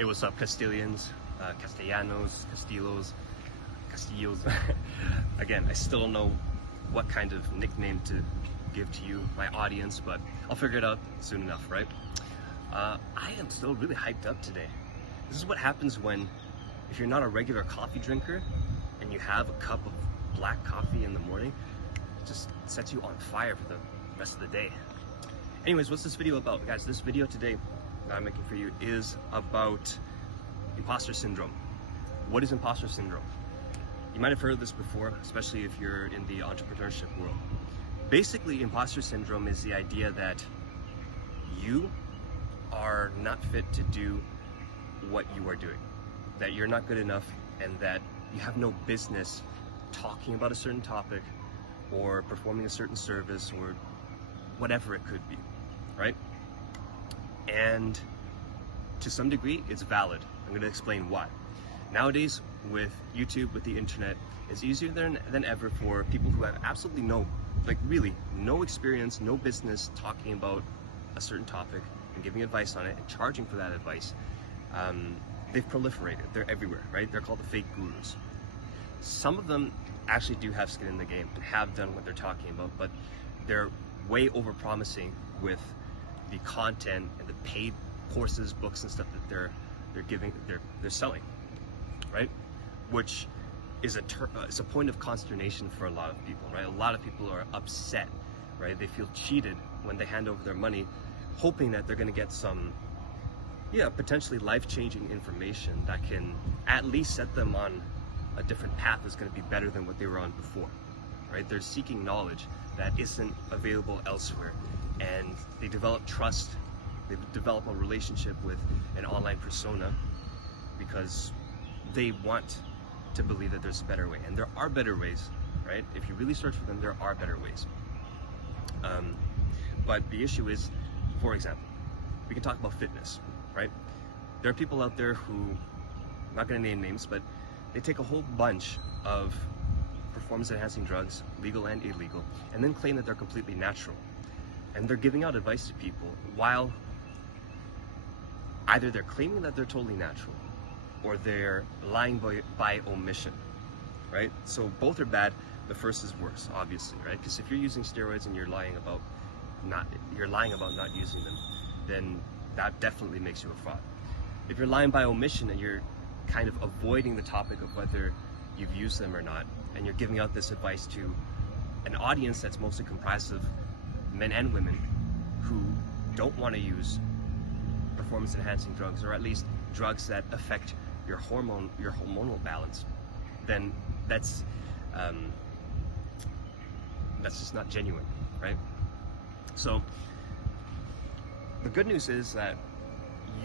Hey, what's up, Castilians, Castellanos, Castillos. Again, I still don't know what kind of nickname to give to you, my audience, but I'll figure it out soon enough, right? I am still really hyped up today. This is what happens if you're not a regular coffee drinker and you have a cup of black coffee in the morning, it just sets you on fire for the rest of the day. Anyways, what's this video about? Guys, this video today that I'm making for you is about imposter syndrome. What is imposter syndrome? You might have heard this before, especially if you're in the entrepreneurship world. Basically, imposter syndrome is the idea that you are not fit to do what you are doing, that you're not good enough, and that you have no business talking about a certain topic or performing a certain service or whatever it could be, right? And to some degree, it's valid. I'm going to explain why. Nowadays, with YouTube, with the internet, it's easier than ever for people who have absolutely really no experience, no business talking about a certain topic and giving advice on it and charging for that advice. They've proliferated. They're everywhere, right? They're called the fake gurus. Some of them actually do have skin in the game and have done what they're talking about, but they're way over-promising with the content and the paid courses, books, and stuff that they're selling, right? Which is a point of consternation for a lot of people, right? A lot of people are upset, right? They feel cheated when they hand over their money, hoping that they're going to get some, potentially life-changing information that can at least set them on a different path that's going to be better than what they were on before, right? They're seeking knowledge that isn't available elsewhere, and they develop trust. They develop a relationship with an online persona because they want to believe that there's a better way, and there are better ways, right? If you really search for them, there are better ways. But the issue is, for example, we can talk about fitness, right? There are people out there who, I'm not going to name names, but they take a whole bunch of performance-enhancing drugs, legal and illegal, and then claim that they're completely natural. And they're giving out advice to people while either they're claiming that they're totally natural or they're lying by omission, right? So both are bad. The first is worse, obviously, right? Because if you're using steroids and you're lying about not using them, then that definitely makes you a fraud. If you're lying by omission and you're kind of avoiding the topic of whether you've used them or not, and you're giving out this advice to an audience that's mostly comprised of men and women who don't want to use performance-enhancing drugs, or at least drugs that affect your hormonal balance, then that's just not genuine, right? So the good news is that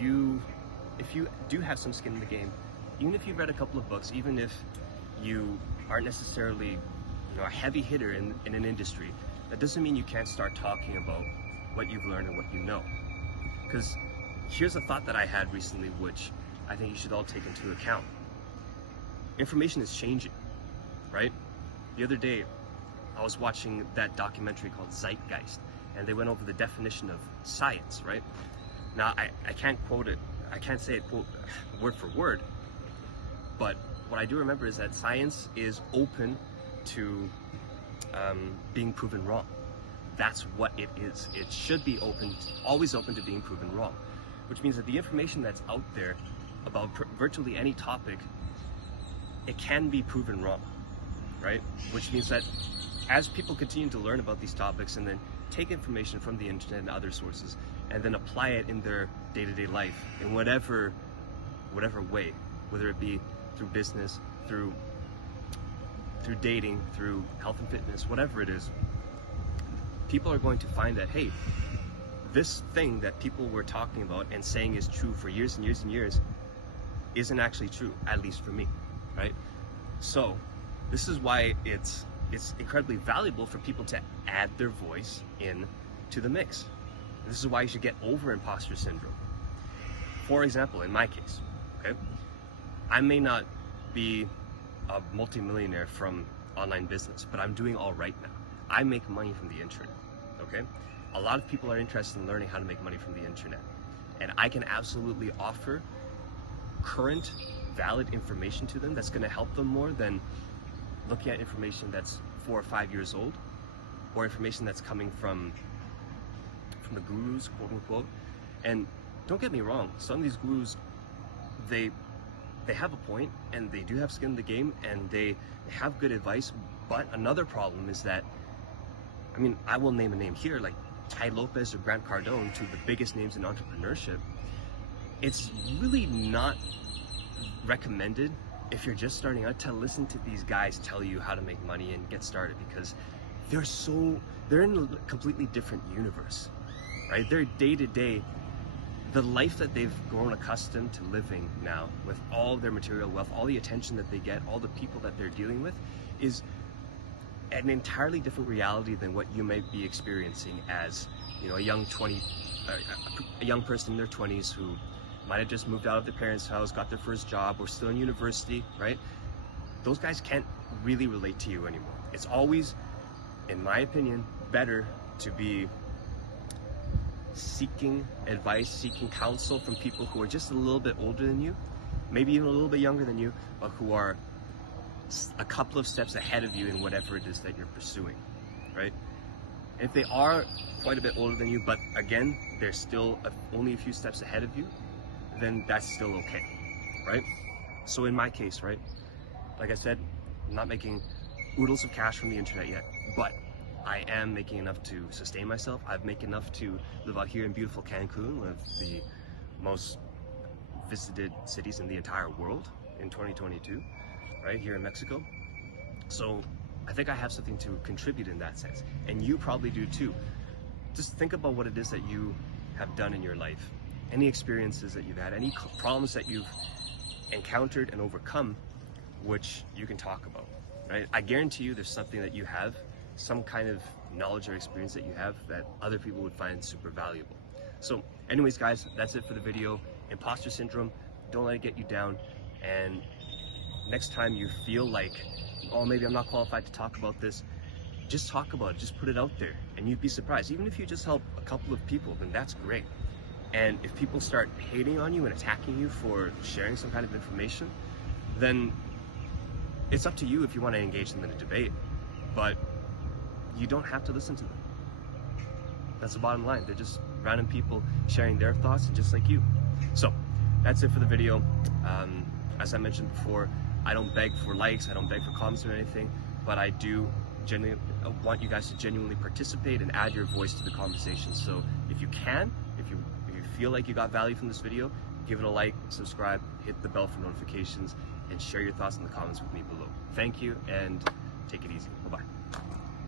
if you do have some skin in the game, even if you've read a couple of books, even if you aren't necessarily a heavy hitter in an industry, that doesn't mean you can't start talking about what you've learned and what you know. Because here's a thought that I had recently, which I think you should all take into account. Information is changing, right? The other day, I was watching that documentary called Zeitgeist, and they went over the definition of science, right? Now, I can't quote it, I can't say it quote word for word, but what I do remember is that science is open to being proven wrong. That's what it is. It should be always open to being proven wrong, which means that the information that's out there about virtually any topic, it can be proven wrong, right? Which means that as people continue to learn about these topics and then take information from the internet and other sources and then apply it in their day-to-day life in whatever way, whether it be through business, through dating, through health and fitness, whatever it is, people are going to find that, hey, this thing that people were talking about and saying is true for years and years and years isn't actually true, at least for me, right? So this is why it's incredibly valuable for people to add their voice in to the mix. This is why you should get over imposter syndrome. For example, in my case, okay, I may not be a multimillionaire from online business, but I'm doing all right now. I make money from the internet, okay? A lot of people are interested in learning how to make money from the internet, and I can absolutely offer current valid information to them that's going to help them more than looking at information that's 4 or 5 years old, or information that's coming from the gurus, quote unquote. And don't get me wrong, some of these gurus, they have a point, and they do have skin in the game, and they have good advice. But another problem is that, I mean, I will name a name here, like Ty Lopez or Grant Cardone, two of the biggest names in entrepreneurship. It's really not recommended if you're just starting out to listen to these guys tell you how to make money and get started, because they're in a completely different universe, right? They're day to day, the life that they've grown accustomed to living now, with all their material wealth, all the attention that they get, all the people that they're dealing with, is an entirely different reality than what you might be experiencing as, you know, a young person in their 20s who might have just moved out of their parents' house, got their first job, or still in university, right? Those guys can't really relate to you anymore. It's always, in my opinion, better to be seeking advice, seeking counsel from people who are just a little bit older than you, maybe even a little bit younger than you, but who are a couple of steps ahead of you in whatever it is that you're pursuing, right? If they are quite a bit older than you, but again, they're still only a few steps ahead of you, then that's still okay, right? So in my case, right, like I said, I'm not making oodles of cash from the internet yet, but I am making enough to sustain myself. I've made enough to live out here in beautiful Cancun, one of the most visited cities in the entire world in 2022, right here in Mexico. So I think I have something to contribute in that sense, and you probably do too. Just think about what it is that you have done in your life, any experiences that you've had, any problems that you've encountered and overcome, which you can talk about, right? I guarantee you there's something that you have, some kind of knowledge or experience that you have that other people would find super valuable. So anyways, guys, that's it for the video. Imposter syndrome, don't let it get you down. And next time you feel like, oh, maybe I'm not qualified to talk about this, just talk about it, just put it out there, and you'd be surprised. Even if you just help a couple of people, then that's great. And if people start hating on you and attacking you for sharing some kind of information, then it's up to you if you want to engage them in a debate, but you don't have to listen to them. That's the bottom line. They're just random people sharing their thoughts, just like you. So that's it for the video. As I mentioned before, I don't beg for likes, I don't beg for comments or anything, but I do genuinely want you guys to genuinely participate and add your voice to the conversation. So if you can, if you feel like you got value from this video, give it a like, subscribe, hit the bell for notifications, and share your thoughts in the comments with me below. Thank you, and take it easy. Bye-bye.